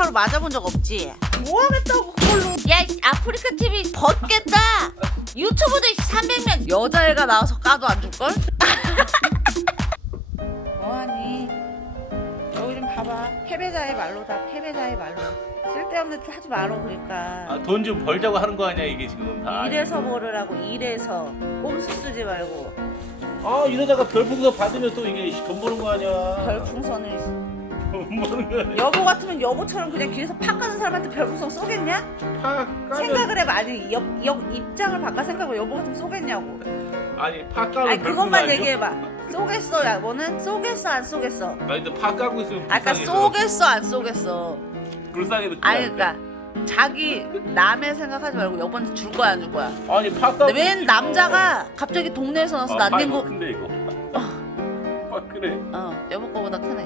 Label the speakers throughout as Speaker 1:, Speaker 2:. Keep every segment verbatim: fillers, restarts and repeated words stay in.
Speaker 1: 아프리카로 맞아본 적 없지? 뭐 하겠다고 그걸로. 야 이 아프리카 티비 벗겠다. 유튜브도 삼백 명 여자애가 나와서 까도 안 줄걸? 뭐하니? 여기 좀 봐봐. 패배자의 말로다. 패배자의 말로. 쓸데없는 짓 하지 말어. 그러니까
Speaker 2: 아, 돈 좀 벌자고 하는 거 아니야 이게 지금 다.
Speaker 1: 일해서 벌으라고. 일해서 꼼수 쓰지 말고.
Speaker 2: 아 이러다가 별풍선 받으면 또 이게 돈 버는 거 아니야.
Speaker 1: 별풍선을.
Speaker 2: 돈 버는 거 아니야.
Speaker 1: 여보 같으면 여보처럼 그냥 길에서 팍 가는 사람한테 별풍선 쏘겠냐?
Speaker 2: 파 까면
Speaker 1: 생각을 해봐. 아니 역, 역 입장을 바꿔 생각하고 여보 같으면 쏘겠냐고.
Speaker 2: 아니 파 까면
Speaker 1: 아니
Speaker 2: 별풍선
Speaker 1: 그것만
Speaker 2: 아니죠?
Speaker 1: 얘기해봐. 쏘겠어 야뭐는 쏘겠어 안 쏘겠어?
Speaker 2: 아니 근데 파 까고 있으면
Speaker 1: 아까
Speaker 2: 불쌍해서.
Speaker 1: 쏘겠어 안 쏘겠어?
Speaker 2: 불쌍해도
Speaker 1: 아니 그러니까 자기 남의 생각하지 말고 여보한테 줄 거야 안 줄 거야?
Speaker 2: 아니 파 까고
Speaker 1: 근데 웬 남자가 갑자기 동네에서 나서
Speaker 2: 아,
Speaker 1: 난닝구.
Speaker 2: 파 근데 이거 아 그래.
Speaker 1: 어 여보 거보다 크네.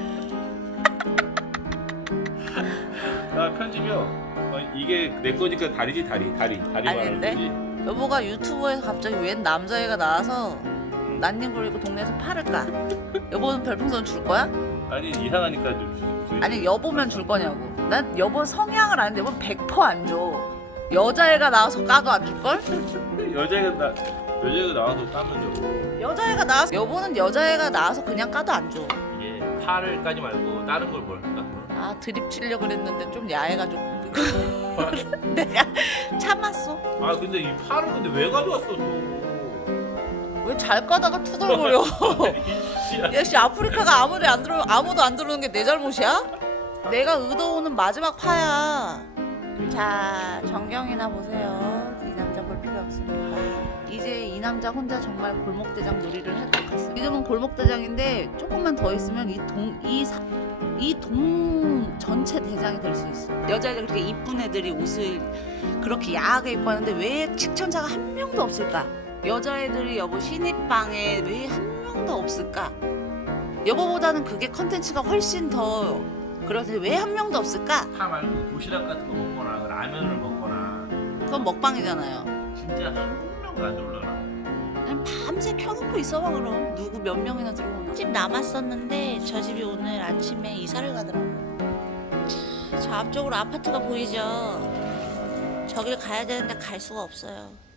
Speaker 2: 나 편집이요. 아니, 이게 내 거니까 다리지 다리 다리 다리
Speaker 1: 아닌데?
Speaker 2: 말하는
Speaker 1: 여보가 유튜브에서 갑자기 웬 남자애가 나와서 난닝 부리고 동네에서 팔을 까. 여보는 별풍선 줄 거야?
Speaker 2: 거지. 아니 이상하니까 좀. 주-
Speaker 1: 아니 여보면 줄 거냐고. 난 여보 성향을 아는데 여보 백 퍼센트 안 줘. 여자애가 나와서 까도 안 줄걸?
Speaker 2: 여자가 나 여자가 나와서 까면
Speaker 1: 여자애가 나와서 여보는 여자애가 나와서 그냥 까도 안 줘.
Speaker 2: 이게 파를 까지 말고 다른 걸 뭘 할까?
Speaker 1: 아 드립 치려고 그랬는데 좀 야해가지고 내가 참았어.
Speaker 2: 아 근데 이 파를 근데 왜 가져왔어 또?
Speaker 1: 왜 잘 까다가 투덜거려? 야씨 아프리카가 아무도 안 들어 아무도 안 들어오는 게 내 잘못이야? 내가 의도오는 마지막 파야. 자 정경이나 보세요. 이 남자 볼 필요 없습니다. 이제 이 남자 혼자 정말 골목대장 놀이를 할 것 같습니다. 지금은 골목대장인데 조금만 더 있으면 이 동 이 사 이 동 전체 대장이 될 수 있어. 여자애들 그렇게 이쁜 애들이 옷을 그렇게 야하게 입고 하는데 왜 시청자가 한 명도 없을까? 여자애들이 여보 신입방에 왜 한 명도 없을까? 여보보다는 그게 컨텐츠가 훨씬 더 그런데 왜 한 명도 없을까?
Speaker 2: 파 말고 도시락 같은 거 먹거나 라면을 먹거나
Speaker 1: 그건 먹방이잖아요.
Speaker 2: 진짜 한 명도 안 들어오려나?
Speaker 1: 그냥 밤새 켜놓고 있어봐 그럼. 누구 몇 명이나 들어오나. 집 남았었는데 저 집이 오늘 아침에 이사를 가더라고요. 자, 저 앞쪽으로 아파트가 보이죠? 저길 가야 되는데 갈 수가 없어요.